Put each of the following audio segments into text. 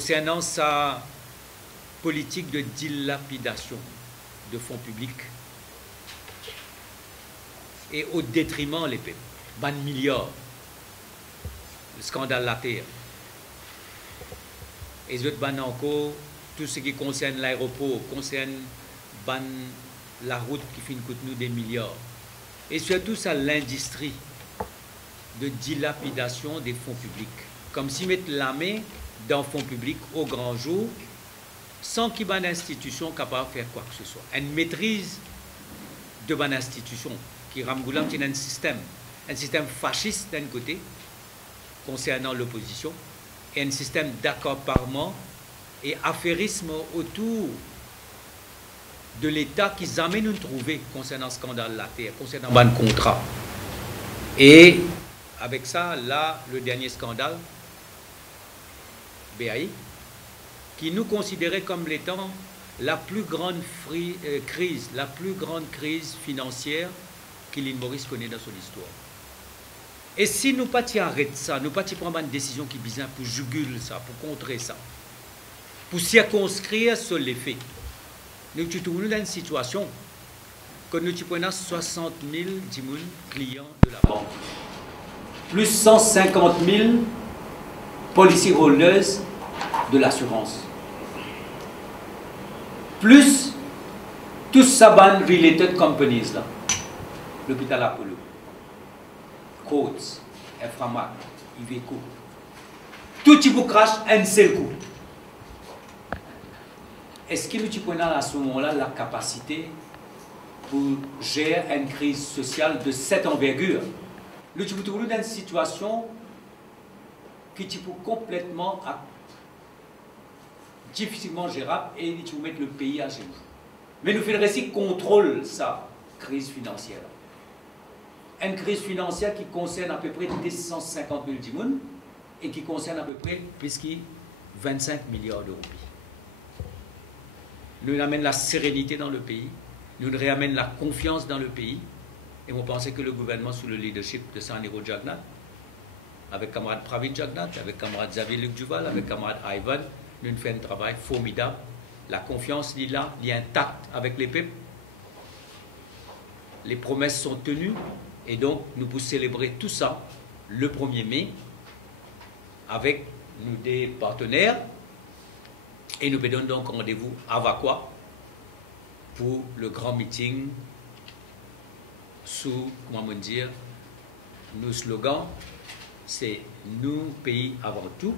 concernant sa politique de dilapidation de fonds publics et au détriment les peuples. Ban milliards, le scandale la terre. Et les autres ban encore tout ce qui concerne l'aéroport, concerne ban la route qui fait coûte nous des milliards. Et surtout ça l'industrie de dilapidation des fonds publics. Comme si mettre la main dans fonds publics au grand jour sans qu'il y ait une institution capable de faire quoi que ce soit. Une maîtrise de une institution qui ramgoulant un système fasciste d'un côté concernant l'opposition et un système d'accaparement et affairisme autour de l'État qui amène nous trouver concernant le scandale de la terre, concernant le contrat. Et avec ça, là, le dernier scandale, BAI, qui nous considérait comme l'étant la plus grande crise financière que l'île Maurice connaît dans son histoire. Et si nous pas arrêter ça, nous pas prendre une décision qui vise pour juguler ça, pour contrer ça, pour circonscrire sur les faits, nous sommes toujours dans une situation que nous prenons 60 000 clients de la banque, plus 150 000 policy holders de l'assurance, plus tous Saban related companies là, l'hôpital Apollo, Coates, Inframac, Iveco, tout type de crash un seul coup. Est-ce que nous prenons à ce moment-là la capacité pour gérer une crise sociale de cette envergure? Nous sommes toujours dans une situation qui est complètement difficilement gérable et nous pouvons mettre le pays à genoux. Mais nous faisons aussi contrôle sa crise financière. Une crise financière qui concerne à peu près 250 000 personnes et qui concerne à peu près plus de 25 milliards d'euros. Nous ramènons la sérénité dans le pays, nous ramènons la confiance dans le pays, et on pensait que le gouvernement, sous le leadership de Saniro Jagnat, avec camarade Pravin Jagnat, avec camarade Xavier Luc Duval, avec camarade Ivan, nous faisons un travail formidable. La confiance est là, elle est intacte avec les peuples. Les promesses sont tenues, et donc nous pouvons célébrer tout ça le 1er mai avec nous des partenaires. Et nous donnons donc rendez-vous à Vakwa pour le grand meeting sous, comment dire, nos slogans, c'est nous, pays avant tout,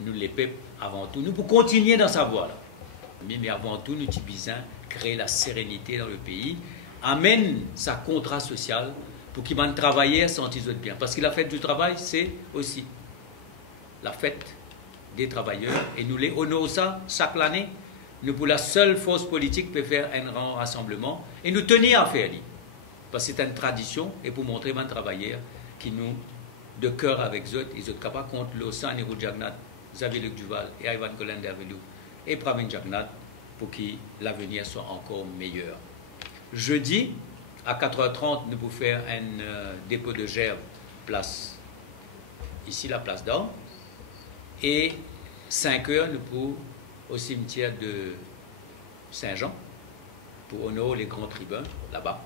nous les peuples avant tout. Nous pour continuer dans sa voie là. Mais avant tout, nous disons créer la sérénité dans le pays, amène sa contrat social pour qu'ils vont travailler sans qu'ils soient bien. Parce que la fête du travail, c'est aussi la fête des travailleurs et nous les honorons ça chaque année. Nous, pour la seule force politique, peut faire un grand rassemblement et nous tenir à faire. Parce que c'est une tradition et pour montrer aux travailleurs qui nous, de cœur avec eux, ils sont capables contre le Saniro Jagnat, Xavier Luc Duval et Ivan Colin Avelou et Pravin Jagnat pour que l'avenir soit encore meilleur. Jeudi, à 4h30, nous pouvons faire un dépôt de gerbe place, ici la place d'Or. Et 5h, nous pouvons au cimetière de Saint-Jean pour honorer les grands tribuns là-bas.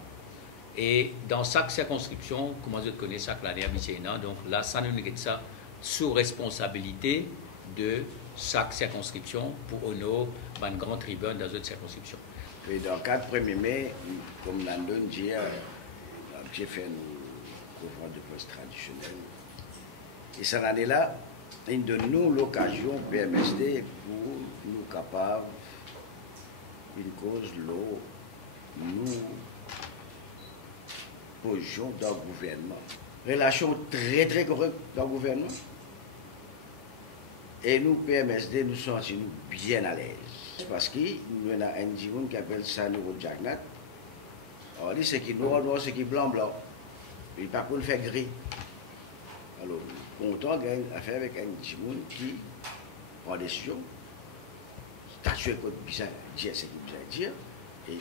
Et dans chaque circonscription, comment je connais chaque année à Vicéna, donc là, ça nous est ça sous responsabilité de chaque circonscription pour honorer un grand tribun dans d'autres circonscriptions. Et dans le 4 1er mai, comme Landon dit, j'ai fait une conférence de presse traditionnelle. Et cette année-là, il donne nous l'occasion, PMSD, pour nous capables, une cause, l'eau, nous, position dans le gouvernement. Relation très très correcte dans le gouvernement. Et nous, PMSD, nous sommes bien à l'aise. Parce qu'il y a un dimanche qui appelle Saniro Jagnat. On dit ce qui est noir, noir, ce qui est blanc, blanc. Il par contre fait gris. Alors, content à faire avec un dimanche qui prend des décision. Statuer quoi de bizarre, dire ce qu'il veut dire. Et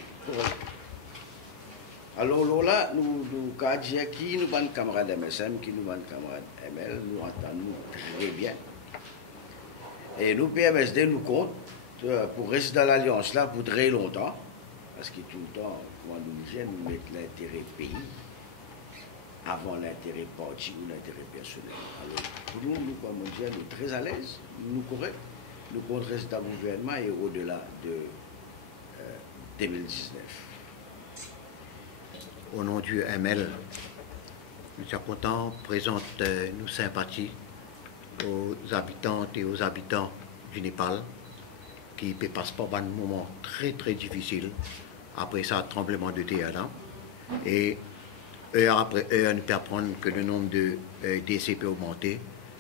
alors là, nous avons dit qui nous avons camarades MSM, qui nous avons camarades ML, nous entendons très bien. Et nous, PMSD, nous compte pour rester dans l'alliance là pour très longtemps, parce que tout le temps, quand nous disons, nous mettons l'intérêt pays avant l'intérêt parti ou l'intérêt personnel. Alors, pour nous, comme on dit, nous sommes très à l'aise, nous corrects, nous comptons rester dans le gouvernement et au-delà de 2019. Au nom du ML, nous sommes contents, présente nos sympathies aux habitantes et aux habitants du Népal qui passent par un moment très très difficile après ça, tremblement de terre là. Et heure après heure, nous peut apprendre que le nombre de décès peut augmenter.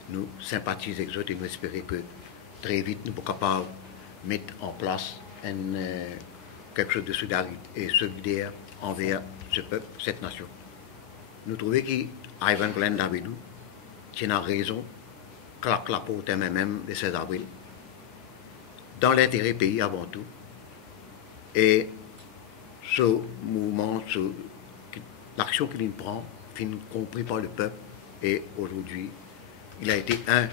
Nous sympathisons avec eux et nous espérons que très vite nous sommes capables de mettre en place quelque chose de solidaire envers ce peuple, cette nation. Nous trouvons qu'Ivan Glenn Davidou tient raison, claque la peau au même le 16 avril, dans l'intérêt pays avant tout. Et ce mouvement, l'action qu'il prend, est compris par le peuple. Et aujourd'hui, il a été un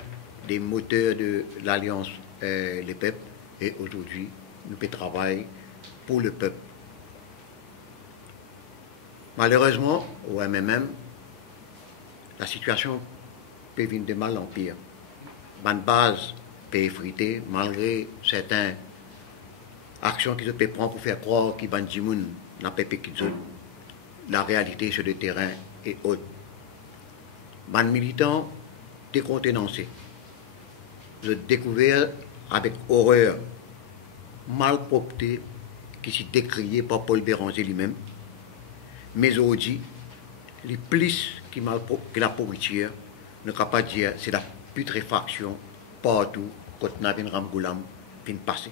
des moteurs de l'Alliance Les Peuples. Et aujourd'hui, nous pouvons travailler pour le peuple. Malheureusement, au MMM, la situation peut venir de mal en pire. La base peut effriter, malgré certaines actions qu'ils peuvent prendre pour faire croire qu'ils n'a pas la réalité sur le terrain est haute. Les militants décontenancés, j'ai découvert avec horreur malpropreté qui s'est décrié par Paul Béranger lui-même, mais aujourd'hui, les plus que la pourriture, ne peut pas dire c'est la putréfaction partout quand on a une Ramgoulam fin passé.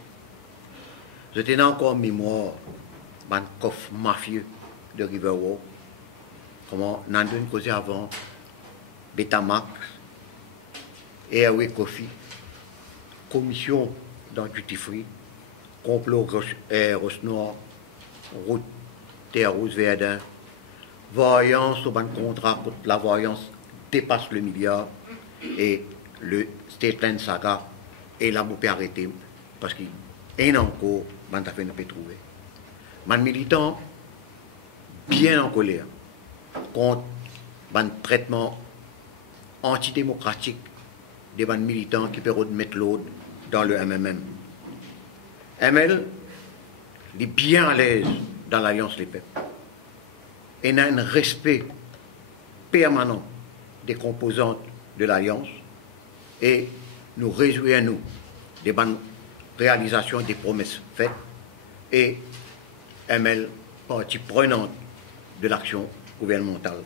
Je tenais encore en mémoire un coffre mafieux de Riverwalk, comment on a causé avant Betamax, Airway Coffee, commission dans Duty Free, complot Roche Noir, route Terre Rouge Verdun, voyance sur un contrat contre la voyance dépasse le milliard et le Stateland Saga et la moupe arrêté parce qu'il y a encore man ta fait ne peut trouver. Man militant bien en colère contre un traitement antidémocratique des militants qui peuvent mettre l'autre dans le MMM. ML est bien à l'aise dans l'Alliance Les Peuples. Et a un respect permanent des composantes de l'Alliance et nous réjouissons des bonnes réalisations des promesses faites et ML partie prenante de l'action gouvernementale.